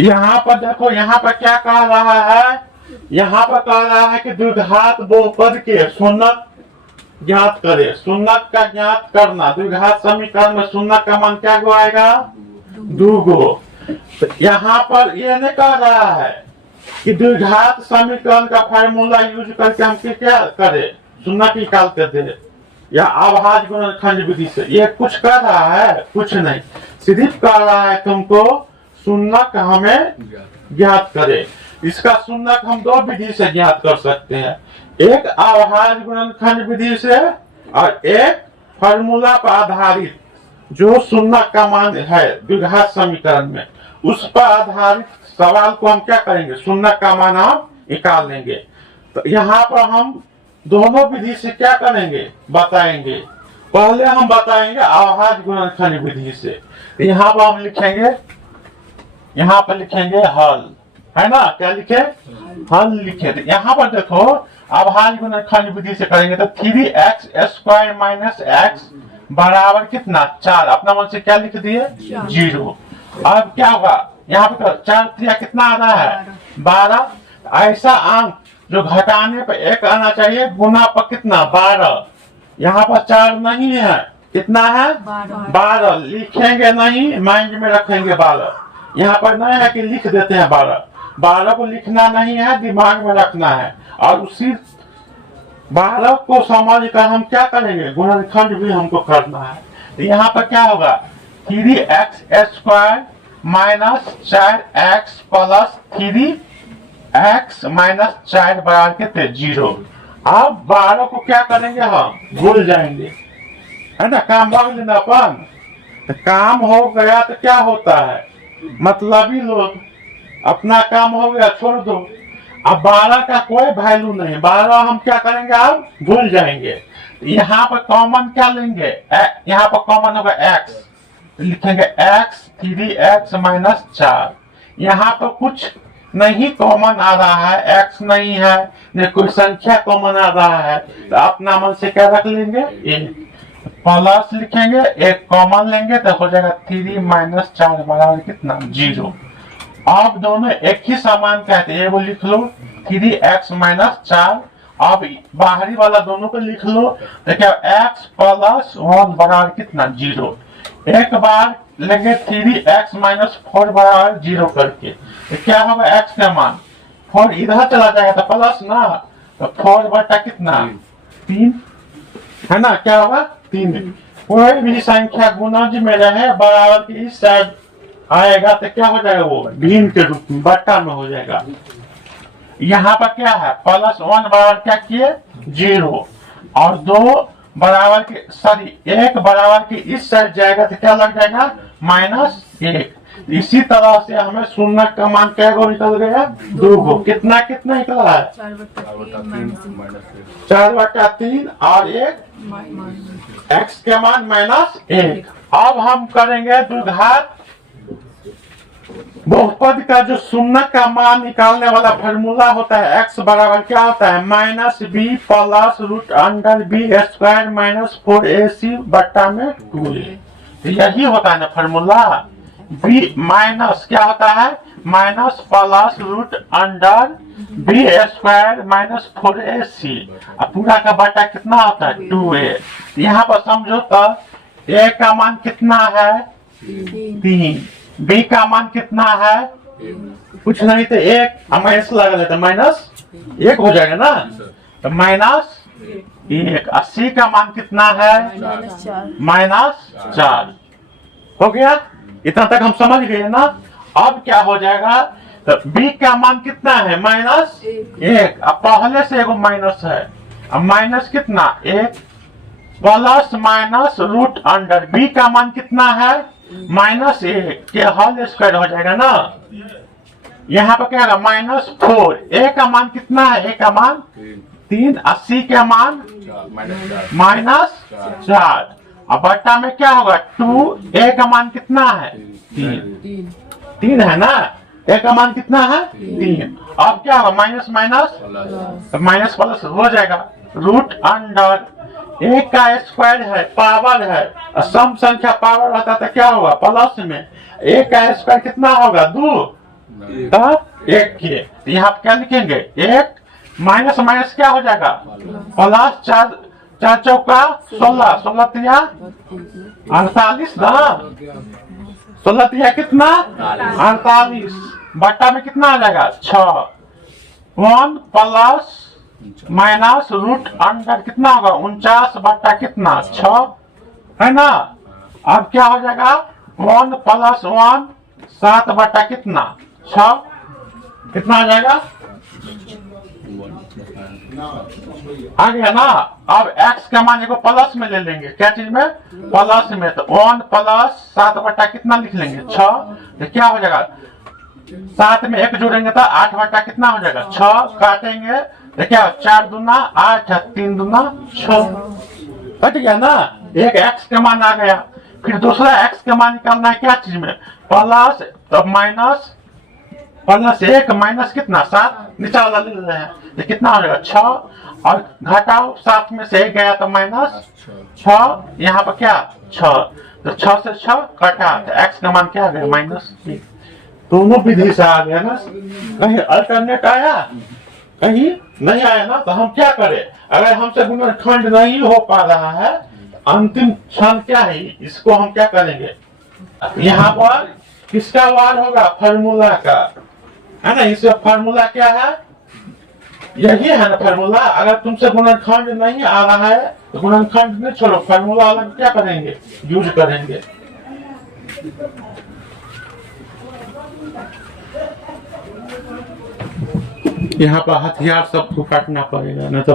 यहाँ पर देखो, यहाँ पर क्या कह रहा है, यहाँ पर कह रहा है कि द्विघात बहुपद के शून्यक ज्ञात करे। शून्यक का ज्ञात करना, द्विघात समीकरण में शून्यक का मान क्या गो आएगा, 2 गो। तो यहाँ पर ये नहीं कह रहा है कि द्विघात समीकरण का फार्मूला यूज करके हम क्या करे, शून्यक निकालते थे या अभाज्य गुणनखंड विधि से। ये कुछ कर रहा है, कुछ नहीं, सिर्फ कह रहा है तुमको शून्यक हमें ज्ञात करे। इसका शून्यक हम 2 विधि से ज्ञात कर सकते हैं, एक अभाज्य गुणनखंड विधि से और एक फार्मूला पर आधारित जो शून्यक का मान है द्विघात समीकरण में, उस पर आधारित सवाल को हम क्या करेंगे, शून्यक का मान हम निकाल लेंगे। तो यहाँ पर हम दोनों विधि से क्या करेंगे बताएंगे। पहले हम बताएंगे अभाज्य गुणनखंड विधि से। यहाँ पर हम लिखेंगे, यहाँ पर लिखेंगे हल, है ना, क्या लिखे, हल लिखे। तो यहाँ पर देखो अभाज्य गुणनखंड विधि से करेंगे तो 3x स्क्वायर माइनस x बराबर कितना 4, अपना मन से क्या लिख दिए 0। अब क्या होगा, यहाँ पर 4 3 कितना आ रहा है 12। ऐसा अंक जो घटाने पर 1 आना चाहिए, गुना पर कितना 12। यहाँ पर 4 नहीं है, कितना है 12। लिखेंगे नहीं, माइंड में रखेंगे 12। यहाँ पर नहीं है कि लिख देते हैं 12 को लिखना नहीं है, दिमाग में रखना है। और उसी 12 को समझ कर हम क्या करेंगे, गुणनखंड भी हमको करना है। तो यहाँ पर क्या होगा 3x square minus 4x plus 3x minus 4 बराबर कितने 0। अब 12 को क्या करेंगे, हम भूल जाएंगे, है ना, काम भाग लेना अपन। तो काम हो गया तो क्या होता है, मतलबी लोग, अपना काम हो गया छोड़ दो। अब 12 का कोई वैल्यू नहीं, 12 हम क्या करेंगे अब भूल जाएंगे। यहाँ पर कॉमन क्या लेंगे, यहाँ पर कॉमन होगा x, लिखेंगे x 3x माइनस 4। यहाँ पर कुछ नहीं कॉमन आ रहा है, x नहीं है, न कोई संख्या कॉमन आ रहा है, तो अपना मन से क्या रख लेंगे 1 प्लस लिखेंगे, 1 कॉमन लेंगे तो हो जाएगा 3 माइनस 4 बराबर कितना 0। अब दोनों एक ही समान कहते हैं, वो लिख लो 3x माइनस 4। अब बाहरी वाला दोनों को लिख लो, तो क्या x प्लस 1 बराबर कितना 0। एक बार लेंगे 3x माइनस 4 बराबर 0 करके, तो क्या होगा x का मान 4 इधर चला जाएगा तो प्लस ना, तो 4 बटा कितना 3, है ना, क्या होगा 3। कोई भी संख्या गुणज में रहे बराबर की इस साइड आएगा तो क्या हो जाएगा, वो भिन्न के रूप में बट्टा में हो जाएगा। यहाँ पर क्या है प्लस 1 बराबर क्या किए 0, और 2 बराबर के सॉरी 1 बराबर के इस साइड जाएगा तो क्या लग जाएगा -1। इसी तरह से हमें शून्यक का मान क्या गो निकल गया 2 गो। कितना कितना निकला है 4/3 और 1 x के मान -1। अब हम करेंगे द्विघात बहुपद का जो शून्यक का मान निकालने वाला फार्मूला होता है, x बराबर क्या होता है -b plus root under b square minus 4ac बट्टा में 2a। यही होता है ना फार्मूला। b माइनस क्या होता है minus plus root under b square minus 4ac, पूरा का बट्टा कितना होता है 2a। यहाँ पर समझो तो a का मान कितना है 3, b का मान कितना है कुछ नहीं तो 1, माइनस लगा लेते -1 हो जाएगा ना, तो -1। और c का मान कितना है -4 हो गया। इतना तक हम समझ गए ना। अब क्या हो जाएगा, तो b का मान कितना है -1, अब पहले से एगो माइनस है, अब माइनस कितना 1 plus minus root under b का मान कितना है -1 के होल स्क्वायर हो जाएगा ना। यहाँ पर क्या होगा -4, a का मान कितना है, a का मान 3, 80 का मान -4। अब बट्टा में क्या होगा 2, a का मान कितना है 3 है ना, a का मान कितना है 3। अब क्या होगा माइनस माइनस प्लस हो जाएगा रूट अंडर 1 का स्क्वायर है पावर है, सम संख्या पावर रहता तो क्या होगा प्लस में 1 का स्क्वायर कितना होगा 2, तब एक किए, यहाँ पे क्या लिखेंगे, एक माइनस माइनस क्या हो जाएगा, प्लस, चार चार चौका 16, 16 तिया 48 ना, 16 तिया कितना 48, बट्टा में कितना आ जाएगा 6, 1 प्लस माइनस रूट अंडर कितना होगा 49 बट्टा कितना 6 है ना। अब क्या हो जाएगा 1 प्लस 1 7 बट्टा कितना 6, कितना आ जाएगा, आ गया ना। अब x का मान को प्लस में ले लेंगे, क्या चीज में, प्लस में, तो 1 प्लस 7 बट्टा कितना लिख लेंगे 6, तो क्या हो जाएगा 7 में 1 जोड़ेंगे तो 8 बट्टा कितना हो जाएगा 6, काटेंगे तो क्या 4 दूना 8, 3 दूना 6, कट गया ना। एक x का मान आ गया, फिर दूसरा x का मान निकालना है क्या चीज में, प्लस तो माइनस, प्लस 1 माइनस कितना 7, नीचा वाला ले रहे हैं, तो कितना हो जाएगा 6, और घटाओ 7 में से 1 गया तो माइनस 6, यहाँ पर क्या 6, तो 6 से 6 कटा, तो x का मान क्या आ गया -3। दोनों विधि से आ गया ना, कहीं अल्टरनेट आया, कहीं नहीं आया ना, तो हम क्या करें, अगर हमसे गुणनखंड नहीं हो पा रहा है, अंतिम क्षण क्या है, इसको हम क्या करेंगे, यहाँ पर किसका वार होगा, फार्मूला का, है ना। इसका फार्मूला क्या है, यही है ना फार्मूला। अगर तुमसे गुणनखंड नहीं आ रहा है तो गुणनखंड नहीं छोड़ो, फार्मूला अलग क्या करेंगे, यूज करेंगे। यहाँ पर हथियार सबको काटना पड़ेगा, नहीं तो